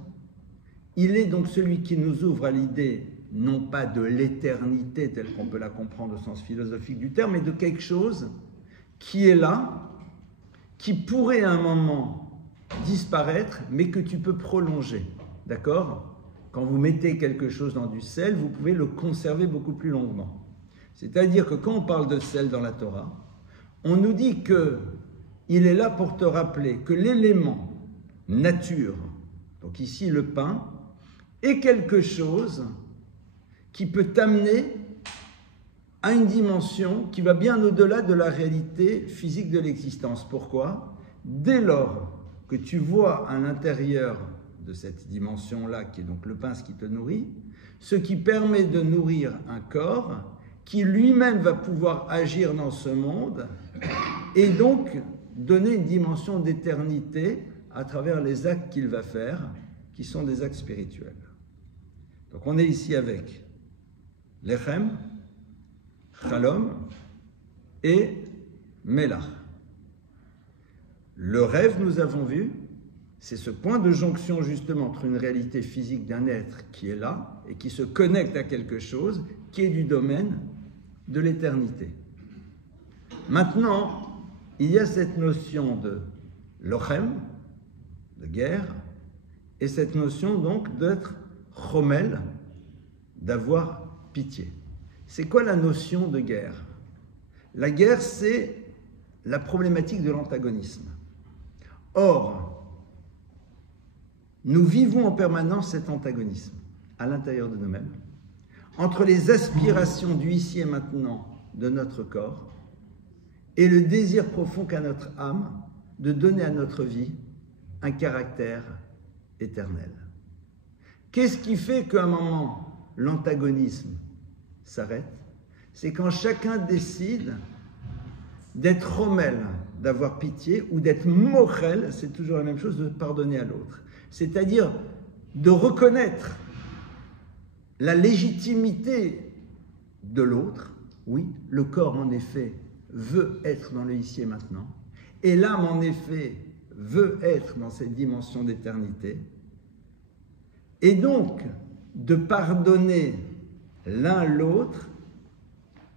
Il est donc celui qui nous ouvre à l'idée, non pas de l'éternité telle qu'on peut la comprendre au sens philosophique du terme, mais de quelque chose qui est là, qui pourrait à un moment disparaître, mais que tu peux prolonger. D'accord? Quand vous mettez quelque chose dans du sel, vous pouvez le conserver beaucoup plus longuement. C'est-à-dire que quand on parle de sel dans la Torah, on nous dit qu'il est là pour te rappeler que l'élément nature Donc ici, le pain est quelque chose qui peut t'amener à une dimension qui va bien au-delà de la réalité physique de l'existence. Pourquoi? Dès lors que tu vois à l'intérieur de cette dimension-là, qui est donc le pain, ce qui te nourrit, ce qui permet de nourrir un corps qui lui-même va pouvoir agir dans ce monde et donc donner une dimension d'éternité à travers les actes qu'il va faire, qui sont des actes spirituels. Donc on est ici avec Lechem, Chalom et Melach. Le rêve, nous avons vu, c'est ce point de jonction justement entre une réalité physique d'un être qui est là et qui se connecte à quelque chose qui est du domaine de l'éternité. Maintenant, il y a cette notion de lochem, de guerre, et cette notion donc d'être chomel, d'avoir pitié. C'est quoi la notion de guerre? La guerre, c'est la problématique de l'antagonisme. Or, nous vivons en permanence cet antagonisme à l'intérieur de nous-mêmes, entre les aspirations du ici et maintenant de notre corps et le désir profond qu'a notre âme de donner à notre vie un caractère éternel. Qu'est-ce qui fait qu'à un moment, l'antagonisme s'arrête? C'est quand chacun décide d'être romel, d'avoir pitié, ou d'être mochel, c'est toujours la même chose, de pardonner à l'autre. C'est-à-dire de reconnaître la légitimité de l'autre. Oui, le corps, en effet, veut être dans le ici et maintenant, et l'âme, en effet, veut être dans cette dimension d'éternité. Et donc, de pardonner l'un l'autre,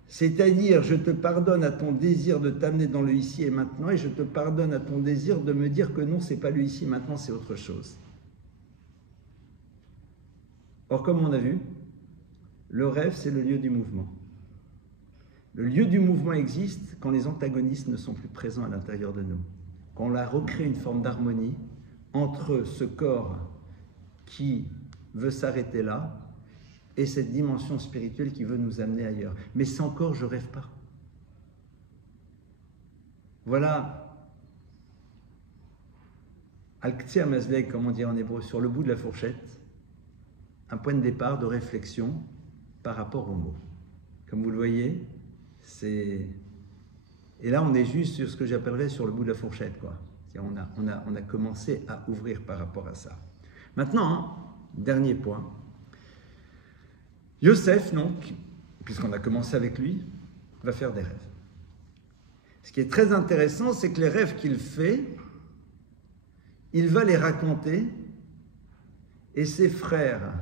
c'est-à-dire, je te pardonne à ton désir de t'amener dans le ici et maintenant, et je te pardonne à ton désir de me dire que non, c'est pas le ici et maintenant, c'est autre chose. Or, comme on a vu, le rêve, c'est le lieu du mouvement. Le lieu du mouvement existe quand les antagonistes ne sont plus présents à l'intérieur de nous. Quand on a recréé une forme d'harmonie entre ce corps qui veut s'arrêter là et cette dimension spirituelle qui veut nous amener ailleurs. Mais sans corps, je ne rêve pas. Voilà, al-Qtsi Amazleg, comme on dit en hébreu, sur le bout de la fourchette, un point de départ de réflexion par rapport aux mots. Comme vous le voyez, c'est... Et là, on est juste sur ce que j'appellerais sur le bout de la fourchette, quoi. On a commencé à ouvrir par rapport à ça. Maintenant, dernier point. Yosef, donc, puisqu'on a commencé avec lui, va faire des rêves. Ce qui est très intéressant, c'est que les rêves qu'il fait, il va les raconter et ses frères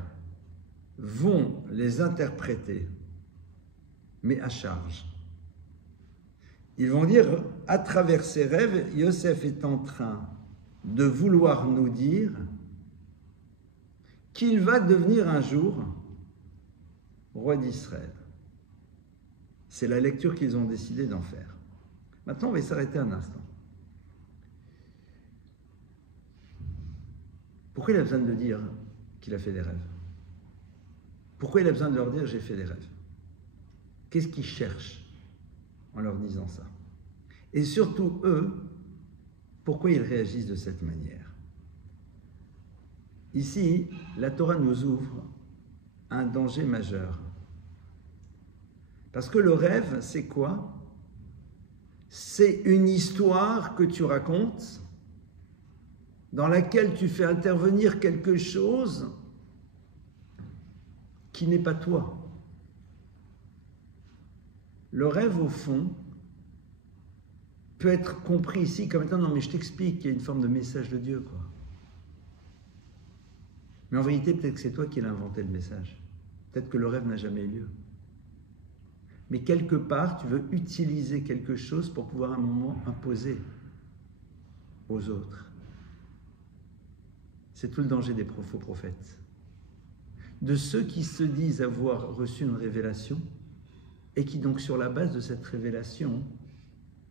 vont les interpréter, mais à charge. Ils vont dire, à travers ses rêves, Yosef est en train de vouloir nous dire qu'il va devenir un jour roi d'Israël. C'est la lecture qu'ils ont décidé d'en faire. Maintenant, on va s'arrêter un instant. Pourquoi il a besoin de dire qu'il a fait des rêves? Pourquoi il a besoin de leur dire « j'ai fait des rêves » ? Qu'est-ce qu'ils cherchent en leur disant ça? Et surtout, eux, pourquoi ils réagissent de cette manière? Ici, la Torah nous ouvre un danger majeur. Parce que le rêve, c'est quoi? C'est une histoire que tu racontes dans laquelle tu fais intervenir quelque chose qui n'est pas toi. Le rêve, au fond, peut être compris ici comme étant « non, mais je t'explique, il y a une forme de message de Dieu, quoi. » Mais en vérité, peut-être que c'est toi qui l'as inventé, le message. Peut-être que le rêve n'a jamais eu lieu. Mais quelque part, tu veux utiliser quelque chose pour pouvoir à un moment imposer aux autres. C'est tout le danger des faux prophètes. De ceux qui se disent avoir reçu une révélation et qui donc sur la base de cette révélation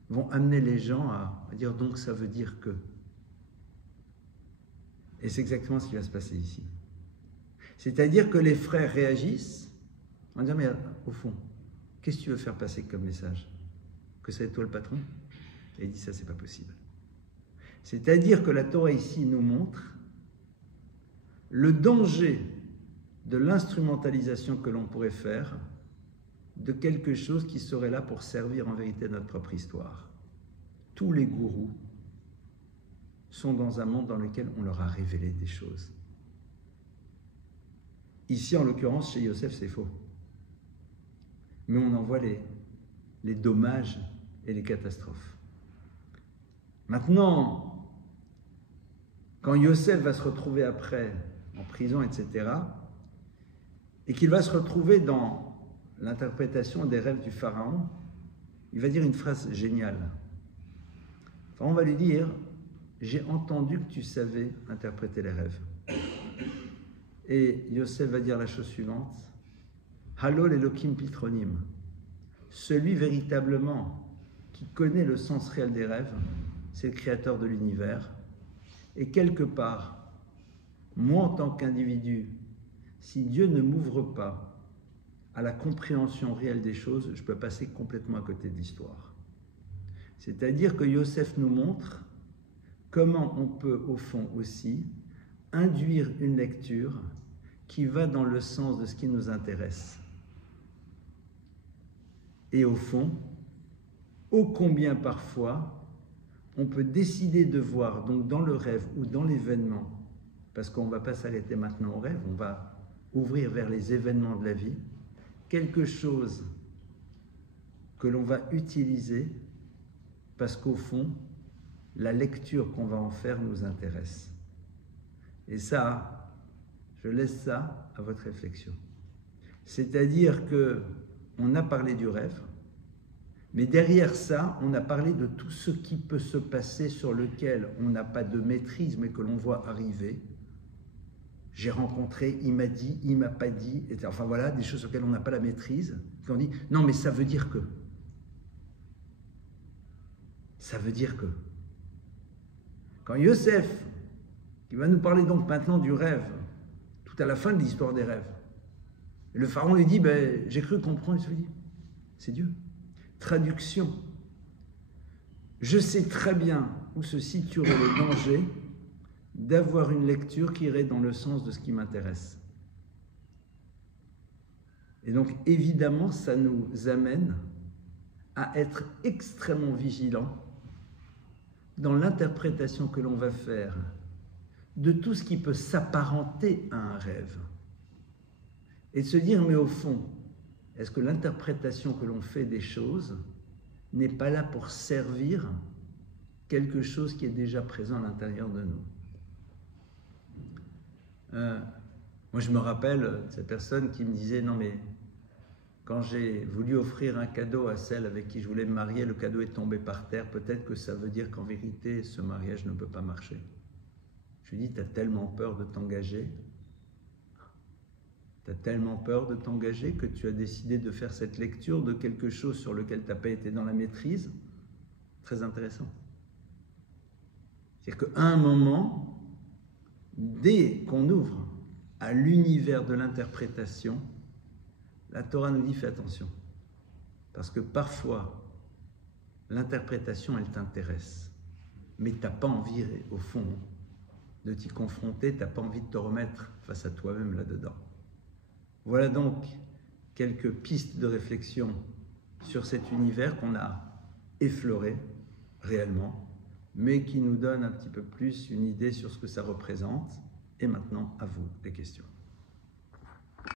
vont amener les gens à dire donc ça veut dire que. Et c'est exactement ce qui va se passer ici. C'est-à-dire que les frères réagissent en disant, mais au fond, qu'est-ce que tu veux faire passer comme message? Que c'est toi le patron? Et il dit, ça, c'est pas possible. C'est-à-dire que la Torah ici nous montre le danger de l'instrumentalisation que l'on pourrait faire de quelque chose qui serait là pour servir en vérité notre propre histoire. Tous les gourous sont dans un monde dans lequel on leur a révélé des choses. Ici, en l'occurrence, chez Yosef, c'est faux. Mais on en voit les dommages et les catastrophes. Maintenant, quand Yosef va se retrouver après en prison, etc., et qu'il va se retrouver dans l'interprétation des rêves du pharaon, il va dire une phrase géniale. Le pharaon va lui dire, j'ai entendu que tu savais interpréter les rêves. Et Yosef va dire la chose suivante, Halol Elokim Pitronim, celui véritablement qui connaît le sens réel des rêves, c'est le créateur de l'univers. Et quelque part, moi en tant qu'individu, si Dieu ne m'ouvre pas à la compréhension réelle des choses, je peux passer complètement à côté de l'histoire. C'est-à-dire que Yosef nous montre comment on peut, au fond aussi, induire une lecture qui va dans le sens de ce qui nous intéresse. Et au fond, ô combien parfois, on peut décider de voir, donc dans le rêve ou dans l'événement, parce qu'on ne va pas s'arrêter maintenant au rêve, on va ouvrir vers les événements de la vie, quelque chose que l'on va utiliser parce qu'au fond, la lecture qu'on va en faire nous intéresse. Et ça, je laisse ça à votre réflexion. C'est-à-dire qu'on a parlé du rêve, mais derrière ça, on a parlé de tout ce qui peut se passer sur lequel on n'a pas de maîtrise, mais que l'on voit arriver. J'ai rencontré, il m'a dit, il m'a pas dit, etc. Enfin voilà, des choses sur lesquelles on n'a pas la maîtrise. Puis on dit, non mais ça veut dire que. Ça veut dire que. Quand Yosef, qui va nous parler donc maintenant du rêve, tout à la fin de l'histoire des rêves, et le pharaon lui dit, ben, j'ai cru comprendre, il se dit, c'est Dieu. Traduction. Je sais très bien où se situerait le danger d'avoir une lecture qui irait dans le sens de ce qui m'intéresse. Et donc, évidemment, ça nous amène à être extrêmement vigilants dans l'interprétation que l'on va faire de tout ce qui peut s'apparenter à un rêve. Et de se dire, mais au fond, est-ce que l'interprétation que l'on fait des choses n'est pas là pour servir quelque chose qui est déjà présent à l'intérieur de nous? Moi, je me rappelle de cette personne qui me disait, non mais quand j'ai voulu offrir un cadeau à celle avec qui je voulais me marier, le cadeau est tombé par terre, peut-être que ça veut dire qu'en vérité, ce mariage ne peut pas marcher. Je lui dis, tu as tellement peur de t'engager, tu as tellement peur de t'engager que tu as décidé de faire cette lecture de quelque chose sur lequel tu n'as pas été dans la maîtrise. Très intéressant. C'est-à-dire qu'à un moment, dès qu'on ouvre à l'univers de l'interprétation, la Torah nous dit fais attention. Parce que parfois, l'interprétation, elle t'intéresse. Mais tu n'as pas envie, au fond, de t'y confronter, tu n'as pas envie de te remettre face à toi-même là-dedans. Voilà donc quelques pistes de réflexion sur cet univers qu'on a effleuré réellement, mais qui nous donne un petit peu plus une idée sur ce que ça représente. Et maintenant, à vous, les questions.